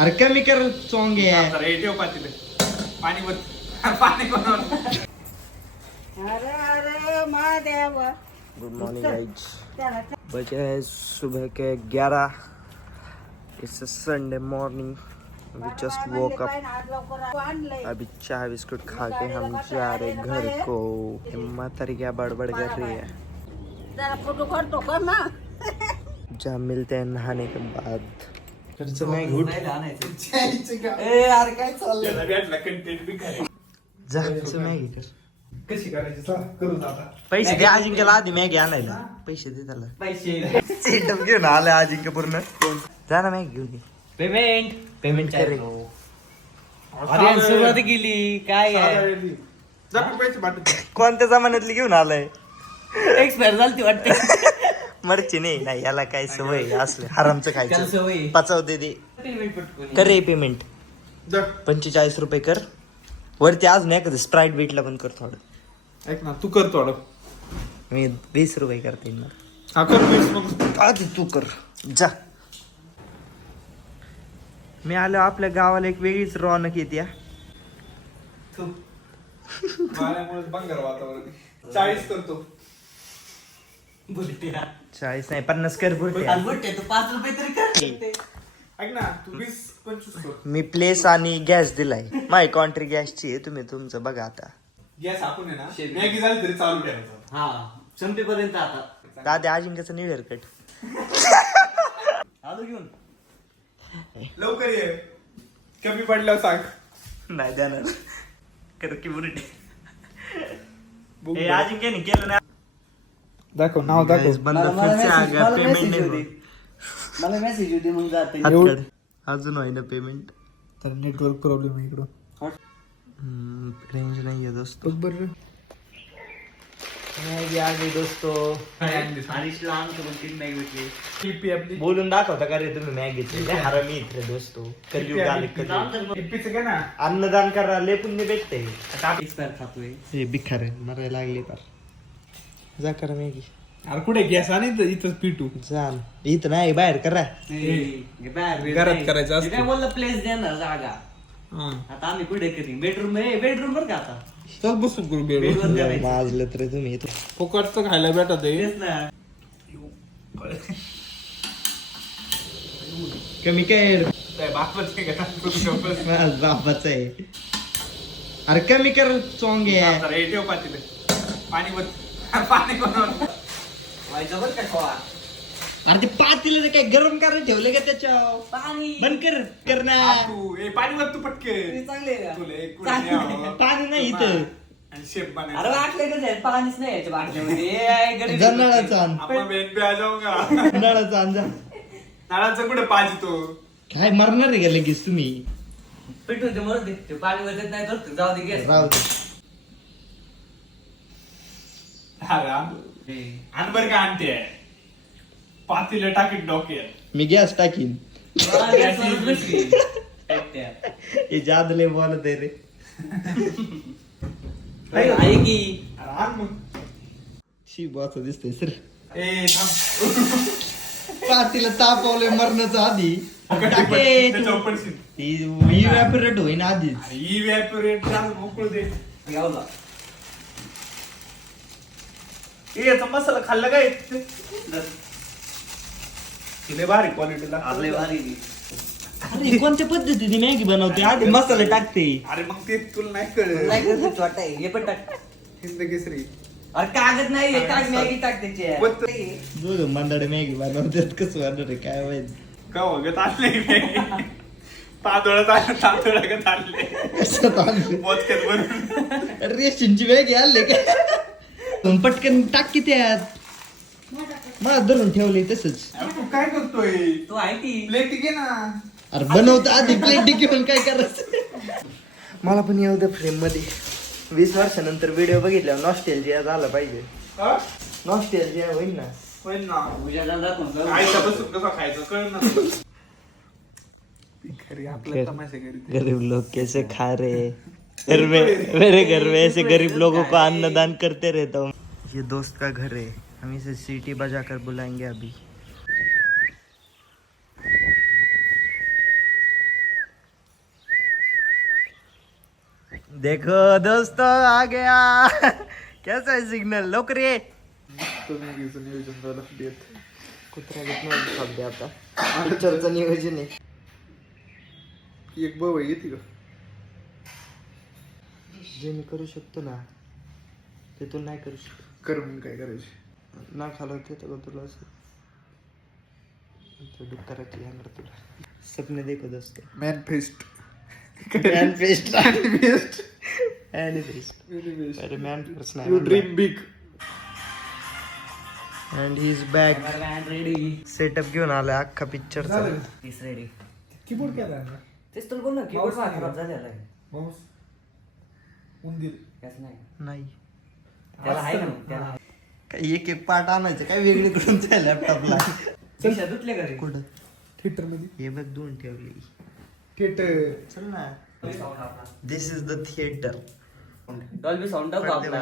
अरे कमी कर चोंगे. ठेव पातील पाणी पाणी बनवलं. अरे अरे महादेव. Good morning guys. बजे है सुबह के 11. It's a Sunday morning. We just woke up. अभी चाय बिस्कुट खा के हम जा रहे घर को. मातारी क्या बड़बड़ कर रही है. जरा फोटो काढतो का ना. जहाँ मिलते हैं नहाने के बाद. मैं घुट यार काय चाललंय कंटेंट बी काय जा मॅगी कर. कशी करायची करू आता. पैसे दे अजिंक्यला आधी मॅगी आणायला. पैसे दे त्याला. पैसे सेटअप घेऊन आलं अजिंक्य पूर्ण. जा ना मॅगी घेऊन. पेमेंट करे. अरे सुरुवात केली काय आहे पैसे पाठवतो. कोणत्या जमान्यातली घेऊन आलाय. एक्सपायर झाली वाटते मरची नाही याला काय सवय असले हरामचं त्याला खायचं. सवय. पचवते दे. पेमेंट पटकन कर रे पेमेंट. जा 45 रुपये कर. वरती अजून एखादं स्प्राईट बीटला पण कर थोडं. ऐक ना तू कर थोडं. मी 20 रुपये करते ना. हा कर वीस मग. आधी तू कर जा. मी आलो आपल्या गावाला एक वेगळीच रौनक येते. माझ्यामुळे बंगार वातावरण 40 करतो. 40 नाही 50 कर बुरटे. तू 5 रुपये तरी कर. ऐक ना तू 20-25 कर. मी प्लेस आणि गॅस दिलाय. माझी कॉन्ट्री गॅसची आहे. तुम्ही तुमचं बघा आता. गॅस आपण आहे ना मॅगी झाली तरी चालू ठेवायचं. हा संपेपर्यंत आता दादा अजिंक्यचं न्यू इयर कट. आलो घेऊन. लवकर ये कमी पडल्यावर सांग. नाही देणार. कर की बुरटे. हे अजिंक्यने केलं ना. दाखव नाव दाखव. मला मेसेज होती मग जाते अजून होईना पेमेंट. तर नेटवर्क प्रॉब्लेम आहे इकडं. रेंज नाही आहे दोस्तो. बरं मॅगी आ गई दोस्तो. हरीशला आमचं पण 3 मॅगी भेटली. टिपी आपली बोलून दाखवता का रे तुम्ही मॅगीचे. हरामी इथे दोस्तो. कलियुग आले कलियुग. टिपीचं काय ना अन्नदान करा लय पुण्य भेटते. एक्सपायर खातोय. हे बिखार मरायला लागले पार. जा करा मॅगी. अरे कुठे गॅस आणि इथं पिटू. जा इथं नाही बाहेर करा. घरात करायचं असतं. काय बोललं प्लेस देणार जागा. आता आम्ही कुठे कधी बेडरूम बर का आता चल बसून करू बेडवर करायचं. माजलं तर तुम्ही इथं. फुकटचं खायला भेटत आहे. तेच ना. कमी काय बापाचं आहे का? माझ बापाच आहे. अरे कमी कर चोंगे. ठेव पातील पाणी पाणी बनवलं. व्हायचं बरं का खवा. अरे ते पातीला ते काय गरम करायला ठेवलं का त्याच्यावर. पाणी बंद कर ना. पाणी वर तू पटके चांगले का तुला एक कुठे न्यावं. पाणी नाही इथं. आणि शेप अरे बनायचं. वाटलं कसं आहे पाणीच नाही याच्या बाटल्यामध्ये. नळाचा आण. आपण बेन पे आ जाऊ का. नळाचा आण जा. नाळाचं कुठे पाहिजे तो. काय मरणार आहे का लगेच तुम्ही. पेटून ते मरू दे. ते पाणी वरत नाही तर जाऊ दे गॅस. राहू दे. अरे आण बरं का आणते पातीला टाकीत डोक्यात. मी गॅस टाकीन. गॅसवरच बसली. एकट्या. हे जादले बोलत आहे रे. आहे की अरे आण मग. शी बॉस दिसतोय सर. ए थांब. पातीला तापवले मरणाचं आधी. त्याच्यावर पडशील. इव्हॅपोरेट होईन आधीच. अरे इव्हॅपोरेट झालं मोकळं दे. गावला. याचा मसाला खाल्ला काय तिले भारी क्वालिटीला. आपले भारी. अरे कोणत्या पद्धतीने मॅगी बनवते. आधी मसाले टाकते. अरे मग ते तुला नाही कळलं. नाही कसं वाटतंय. हे पण टाक. हिंद केसरी अरे कागद नाही हे टाक मॅगी टाक त्याची. दोघं मंदाडे मॅगी बनवतात. कसं बनवणार आहे काय माहिती. का वगत आणले तांदूळात आलं तांदूळागत आणले कसं आणलं? मोजक्यात बनवून. रेशनची मॅगी आणले काय. पटकन टाक की त्यात. मला धरून ठेवले तसंच. अरे तू काय करतोय. तो आहे की प्लेट घे ना. अरे बनवता आधी प्लेट घेऊन काय करायचं. मला पण येऊ द्या फ्रेम मध्ये. 20 वर्षानंतर व्हिडिओ बघितल्यावर नॉस्टॅल्जिया झाला पाहिजे. नॉस्टॅल्जिया होईल ना. होईल ना. उजाला दाखवून आईचा बसून कसं खायचं कळ ना. घरी आपल्या तमाशे घरी गरीब लोग कैसे खा रहे. मेरे घर में ऐसे गरीब लोगों को अन्नदान करते रहता हूँ. ये दोस्त का घर है. हम इसे सीटी बजाकर बुलाएंगे अभी. देखो दोस्तों आ गया. कैसा है सिग्नल लवकर ये. नियोजन झालं देत. कुत्रा घेत शब्द आता पिक्चरचं नियोजन आहे. एक भाऊ आहे येते का जे मी करू शकतो ना ते तू नाही करू शकतो. कर म्हणून काय करायचे. ना खाला ते तर तुला असं डुक्कराची येणार तुला. सपने देखो दोस्तों. Man fest man fest best आणि फेस्ट. अरे मॅन फेस्ट यू नाही. Dream big. And he is back. Cameraman ready. Setup घेऊन आलाय अख्खा पिक्चरचा. तीस रेडी. कीबोर्ड केला तेच तुला बोल ना कीबोर्ड Mouse नाही खराब का? झालेला आहे. माऊस उंदीर. त्याच नाही. नाही त्याला आहे का मग? त्याला आहे. काही एक एक पार्ट आणायचं काय वेगळी करून त्या लॅपटॉपला. खिशात धुतले का रे? कुठं थिएटर मध्ये हे बघ दोन ठेवली. थिएटर. चल ना. This is the theatre. Dolby sound टाकू आपला.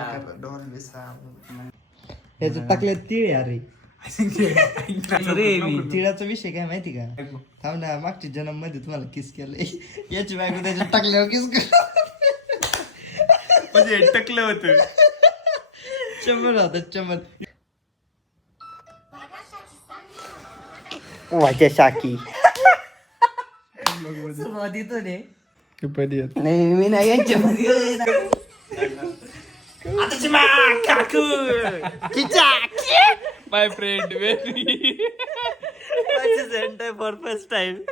ह्याच्यात टाकले तिळ अरे. रे मी तिळाचा विषय काय माहिती का. थांब ना मागच्या जन्म मध्ये तुम्हाला किस केलंय याची बायको त्याच्यात टाकल्यावर किस कर. म्हणजे टकलं होतं. चमन होता चमन. वाच्या शाकी. सुरुवात येतो रे. नाही मी नाही यांच्यामध्ये. My friend very. For first time.